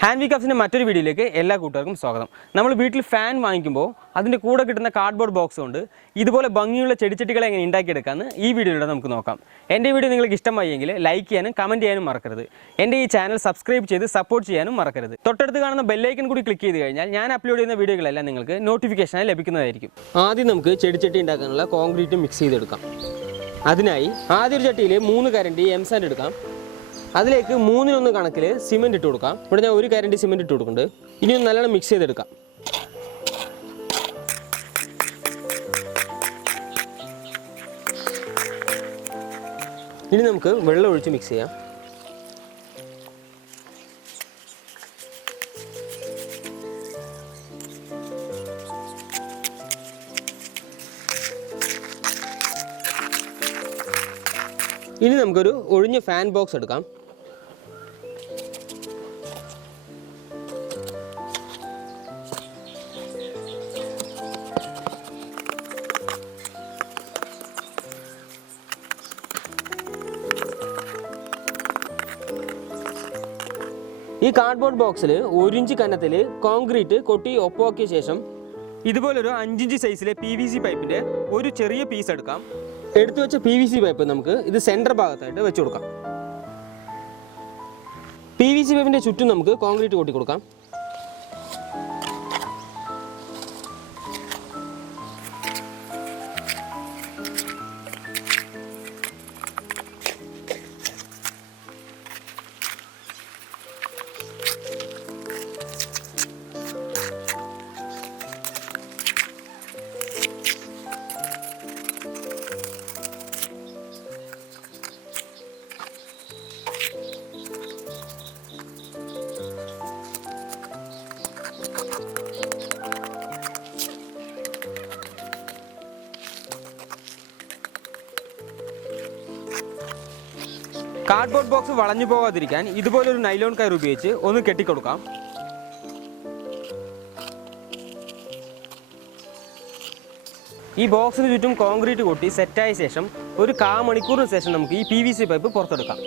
Hand വീക്സിൻ്റെ മറ്റൊരു വീഡിയോയിലേക്ക് എല്ലാ കൂട്ടുകാർക്കും സ്വാഗതം. നമ്മൾ വീട്ടിൽ ഫാൻ വാങ്ങിക്കുമ്പോൾ അതിൻ്റെ കൂടെ കിട്ടുന്ന കാർഡ്ബോർഡ് ബോക്സ് കൊണ്ട് ഇതുപോലെ ഭംഗിയുള്ള ചെടിച്ചട്ടികളെ എങ്ങനെ ഉണ്ടാക്കിയെടുക്കാമെന്ന് ഈ വീഡിയോയിലൂടെ നമുക്ക് നോക്കാം. എൻ്റെ വീഡിയോ നിങ്ങൾക്ക് ഇഷ്ടമായെങ്കിൽ ലൈക്ക് ചെയ്യാനും കമൻറ്റ് ചെയ്യാനും മറക്കരുത്. എൻ്റെ ഈ ചാനൽ സബ്സ്ക്രൈബ് ചെയ്ത് സപ്പോർട്ട് ചെയ്യാനും മറക്കരുത്. തൊട്ടടുത്ത് കാണുന്ന ബെല്ലൈക്കൺ കൂടി ക്ലിക്ക് ചെയ്ത് കഴിഞ്ഞാൽ ഞാൻ അപ്ലോഡ് ചെയ്യുന്ന വീഡിയോകളെല്ലാം നിങ്ങൾക്ക് നോട്ടിഫിക്കേഷനായി ലഭിക്കുന്നതായിരിക്കും. ആദ്യം നമുക്ക് ചെടിച്ചട്ടി ഉണ്ടാക്കാനുള്ള കോൺക്രീറ്റ് മിക്സ് ചെയ്തെടുക്കാം. അതിനായി ആദ്യ ഒരു ചട്ടിയിൽ 3 കരണ്ടി എംസാൻഡ് എടുക്കാം. അതിലേക്ക് 3-1 കണക്കിൽ സിമെൻറ്റ് ഇട്ട് കൊടുക്കാം. ഇവിടെ ഞാൻ 1 കരണ്ടി സിമെൻറ്റ് ഇട്ട് കൊടുക്കുന്നുണ്ട്. ഇനി ഒന്ന് നല്ലോണം മിക്സ് ചെയ്തെടുക്കാം. ഇനി നമുക്ക് വെള്ളം ഒഴിച്ച് മിക്സ് ചെയ്യാം. ഇനി നമുക്കൊരു ഒഴിഞ്ഞ ഫാൻ ബോക്സ് എടുക്കാം. ഈ കാർഡ്ബോർഡ് ബോക്സിൽ 1 ഇഞ്ച് കനത്തിൽ കോൺക്രീറ്റ് കൊട്ടി ഒപ്പമാക്കിയ ശേഷം ഇതുപോലൊരു 5 ഇഞ്ച് സൈസിലെ PVC പൈപ്പിൻ്റെ ഒരു ചെറിയ പീസ് എടുക്കാം. എടുത്തു വെച്ച PVC പൈപ്പ് നമുക്ക് ഇത് സെൻറ്റർ ഭാഗത്തായിട്ട് വെച്ച് കൊടുക്കാം. PVC പൈപ്പിൻ്റെ ചുറ്റും നമുക്ക് കോൺക്രീറ്റ് കൊട്ടി കൊടുക്കാം. കാർഡ്ബോർഡ് ബോക്സ് വളഞ്ഞു പോകാതിരിക്കാൻ ഇതുപോലൊരു നൈലോൺ കയർ ഉപയോഗിച്ച് ഒന്ന് കെട്ടിക്കൊടുക്കാം. ഈ ബോക്സിന് ചുറ്റും കോൺക്രീറ്റ് കൊട്ടി സെറ്റായ ശേഷം ഒരു 1/4 മണിക്കൂറിന് ശേഷം നമുക്ക് ഈ PVC പൈപ്പ് പുറത്തെടുക്കാം.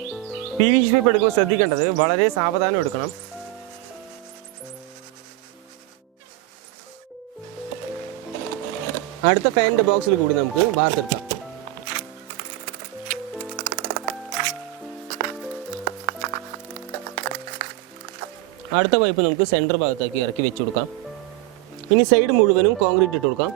PVC പൈപ്പ് എടുക്കുമ്പോൾ ശ്രദ്ധിക്കേണ്ടത് വളരെ സാവധാനം എടുക്കണം. അടുത്ത ഫാനിൻ്റെ ബോക്സിൽ കൂടി നമുക്ക് വാർത്തെടുക്കാം. അടുത്ത പൈപ്പ് നമുക്ക് സെൻറ്റർ ഭാഗത്തേക്ക് ഇറക്കി വെച്ച് കൊടുക്കാം. ഇനി സൈഡ് മുഴുവനും കോൺക്രീറ്റ് ഇട്ട് കൊടുക്കാം.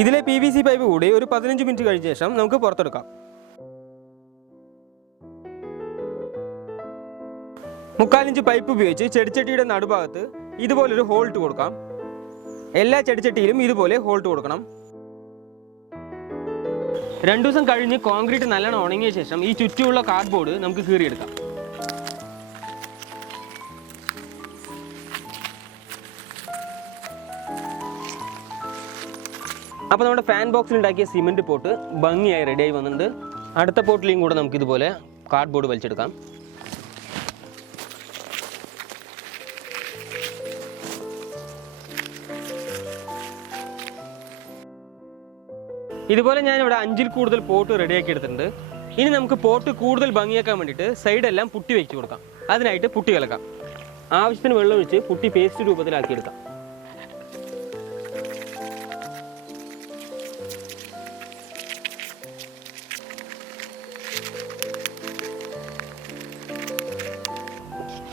ഇതിലെ PVC പൈപ്പ് കൂടി ഒരു 15 മിനിറ്റ് കഴിഞ്ഞ ശേഷം നമുക്ക് പുറത്തെടുക്കാം. 3/4 ഇഞ്ച് പൈപ്പ് ഉപയോഗിച്ച് ചെടിച്ചട്ടിയുടെ നടുഭാഗത്ത് ഇതുപോലൊരു ഹോൾട്ട് കൊടുക്കാം. എല്ലാ ചെടിച്ചട്ടിയിലും ഇതുപോലെ ഹോൾട്ട് കൊടുക്കണം. 2 ദിവസം കഴിഞ്ഞ് കോൺക്രീറ്റ് നല്ലോണം ഉണങ്ങിയ ശേഷം ഈ ചുറ്റുമുള്ള കാർഡ്ബോർഡ് നമുക്ക് കീറിയെടുക്കാം. അപ്പോൾ നമ്മുടെ ഫാൻ ബോക്സിൽ ഉണ്ടാക്കിയ സിമെൻറ്റ് പോട്ട് ഭംഗിയായി റെഡിയായി വന്നിട്ടുണ്ട്. അടുത്ത പോട്ടിലേയും കൂടെ നമുക്കിതുപോലെ കാർഡ്ബോർഡ് വലിച്ചെടുക്കാം. ഇതുപോലെ ഞാനിവിടെ 5-ൽ കൂടുതൽ പോട്ട് റെഡിയാക്കി എടുത്തിട്ടുണ്ട്. ഇനി നമുക്ക് പോട്ട് കൂടുതൽ ഭംഗിയാക്കാൻ വേണ്ടിയിട്ട് സൈഡെല്ലാം പുട്ടി വെച്ച് കൊടുക്കാം. അതിനായിട്ട് പുട്ടി കലക്കാം. ആവശ്യത്തിന് വെള്ളം ഒഴിച്ച് പുട്ടി പേസ്റ്റ് രൂപത്തിലാക്കിയെടുക്കാം.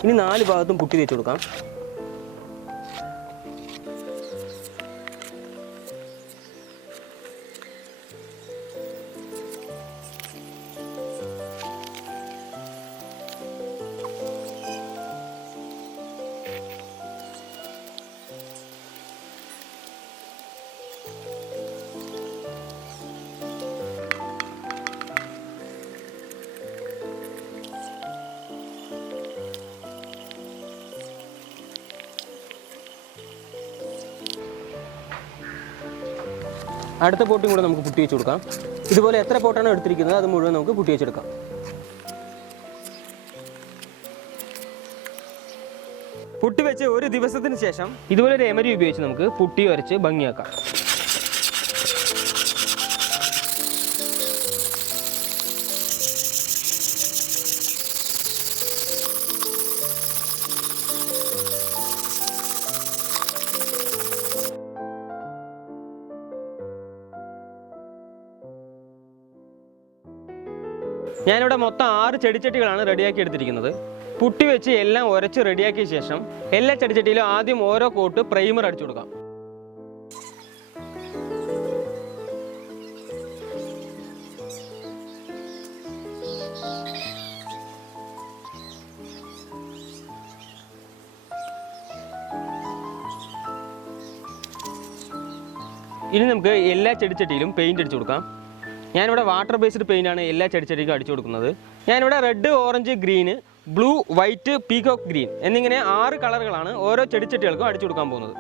ഇനി 4 ഭാഗത്തും പുട്ടി തേച്ച് കൊടുക്കാം. അടുത്ത പോട്ടും കൂടെ നമുക്ക് പുട്ടി വെച്ച് കൊടുക്കാം. ഇതുപോലെ എത്ര പോട്ടാണ് എടുത്തിരിക്കുന്നത് അത് മുഴുവൻ നമുക്ക് പുട്ടി വെച്ചെടുക്കാം. പുട്ടി വെച്ച് ഒരു ദിവസത്തിന് ശേഷം ഇതുപോലെ ഒരു എമരി ഉപയോഗിച്ച് നമുക്ക് പുട്ടി വരച്ച് ഭംഗിയാക്കാം. ഞാനിവിടെ മൊത്തം 6 ചെടിച്ചട്ടികളാണ് റെഡിയാക്കി എടുത്തിരിക്കുന്നത്. പുട്ടി വെച്ച് എല്ലാം ഉരച്ച് റെഡിയാക്കിയ ശേഷം എല്ലാ ചെടിച്ചട്ടിയിലും ആദ്യം ഓരോ കോട്ട് പ്രൈമർ അടിച്ചു കൊടുക്കാം. ഇനി നമുക്ക് എല്ലാ ചെടിച്ചട്ടിയിലും പെയിന്റ് അടിച്ചു കൊടുക്കാം. ഞാനിവിടെ വാട്ടർ ബേസ്ഡ് പെയിൻ്റാണ് എല്ലാ ചെടിച്ചട്ടിക്കും അടിച്ചു കൊടുക്കുന്നത്. ഞാനിവിടെ red, orange, green, blue, white, peacock green എന്നിങ്ങനെ 6 കളറുകളാണ് ഓരോ ചെടിച്ചട്ടികൾക്കും അടിച്ചു കൊടുക്കാൻ പോകുന്നത്.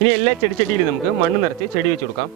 ഇനി എല്ലാ ചെടിച്ചട്ടിയിലും നമുക്ക് മണ്ണ് നിറച്ച് ചെടി വെച്ച് കൊടുക്കാം.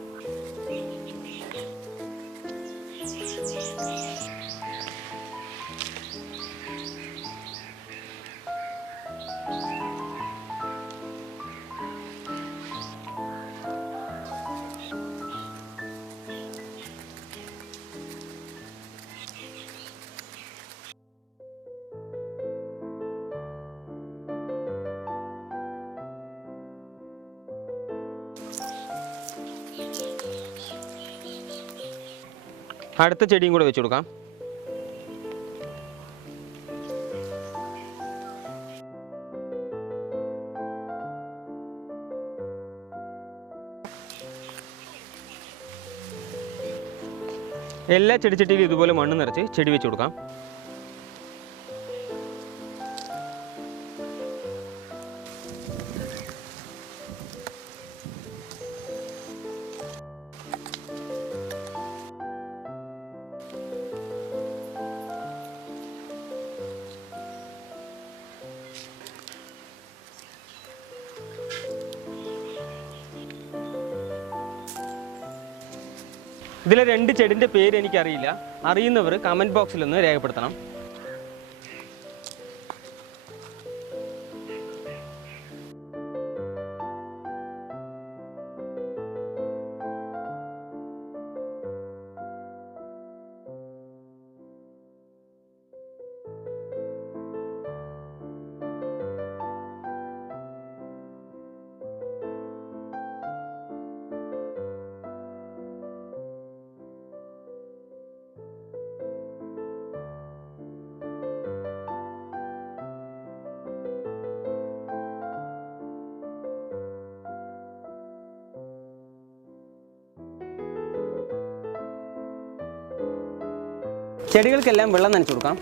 അടുത്ത ചെടിയും കൂടെ വെച്ച് കൊടുക്കാം. എല്ലാ ചെടിച്ചട്ടിയിലും ഇതുപോലെ മണ്ണ് നിറച്ച് ചെടി വെച്ച് കൊടുക്കാം. ഇതിലെ 2 ചെടിൻ്റെ പേര് എനിക്കറിയില്ല. അറിയുന്നവർ കമൻറ്റ് ബോക്സിലൊന്ന് രേഖപ്പെടുത്തണം. ചെടികൾക്കെല്ലാം വെള്ളം നനച്ചു കൊടുക്കാം.